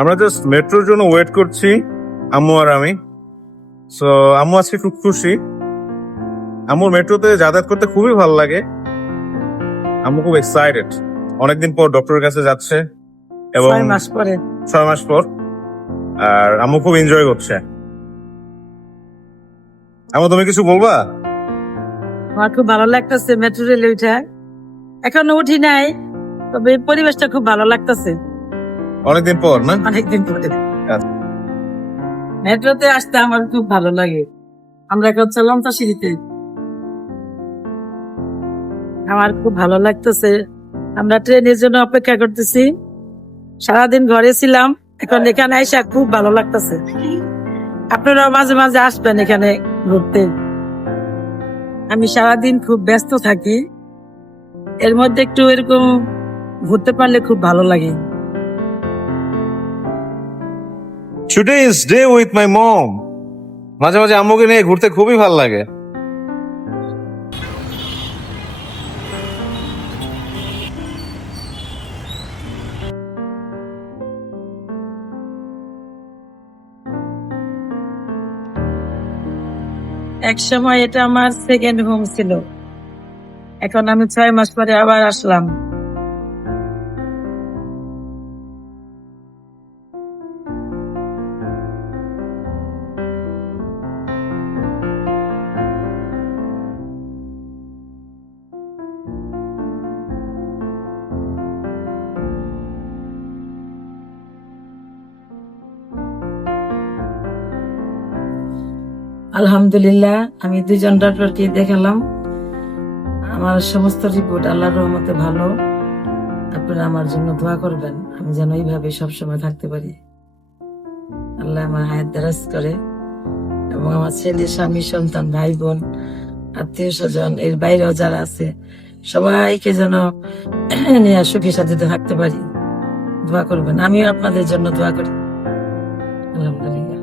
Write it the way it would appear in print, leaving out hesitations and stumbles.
আমরা জাস্ট মেট্রোর জন্য ওয়েট করছি, আম্মু আর আমি। সো আম্মু আজকে খুব খুশি। আম্মুর মেট্রোতে যাতায়াত করতে খুবই ভালো লাগে। আম্মু খুব এক্সাইটেড, অনেকদিন পর ডক্টরের কাছে যাচ্ছে এবং 6 মাস পরে 6 মাস পর। আর আম্মু খুব এনজয় করছে। আম্মু তুমি কিছু বলবা? আমার খুব ভালো লাগতেছে মেট্রো রেলে উঠে। এখনো উঠি নাই, তবে এই পরিবেশটা খুব ভালো লাগতেছে অনেকদিন পর না? অনেকদিন পরে। আচ্ছা। মেট্রোতে আসতে আমার খুব ভালো লাগে। আমরা এখন চললাম তো সিঁড়িতে, আমার খুব ভালো লাগতেছে। আমরা ট্রেনের জন্য অপেক্ষা করতেছি, সারাদিন ঘরে ছিলাম, এখন এখানে আইসা খুব ভালো লাগতেছে। আপনারা মাঝে মাঝে আসবেন এখানে ঘুরতে। আমি সারাদিন খুব ব্যস্ত থাকি, এর মধ্যে একটু এরকম ঘুরতে পারলে খুব ভালো লাগে। Today is day with my mom. মাঝে মাঝে আম্মুকে নিয়ে ঘুরতে খুবই ভালো লাগে। এক সময় এটা আমার সেকেন্ড হোম ছিল, এখন আমি 6 মাস পরে আবার আসলাম। আলহামদুলিল্লাহ, আমি 2জন ডক্টরকে দেখালাম। আমার সমস্ত রিপোর্ট আল্লাহর রহমতে ভালো। আপনারা আমার জন্য দোয়া করবেন, আমি যেন এইভাবে সবসময় থাকতে পারি। আল্লাহ আমার হায়াত দারাজ করে এবং আমার ছেলে, স্বামী, সন্তান, ভাই বোন, আত্মীয় স্বজন, এর বাইরেও যারা আছে সবাইকে যেন নিয়ে সুখী শান্তিতে থাকতে পারি। দোয়া করবেন, আমিও আপনাদের জন্য দোয়া করি। আলহামদুলিল্লাহ।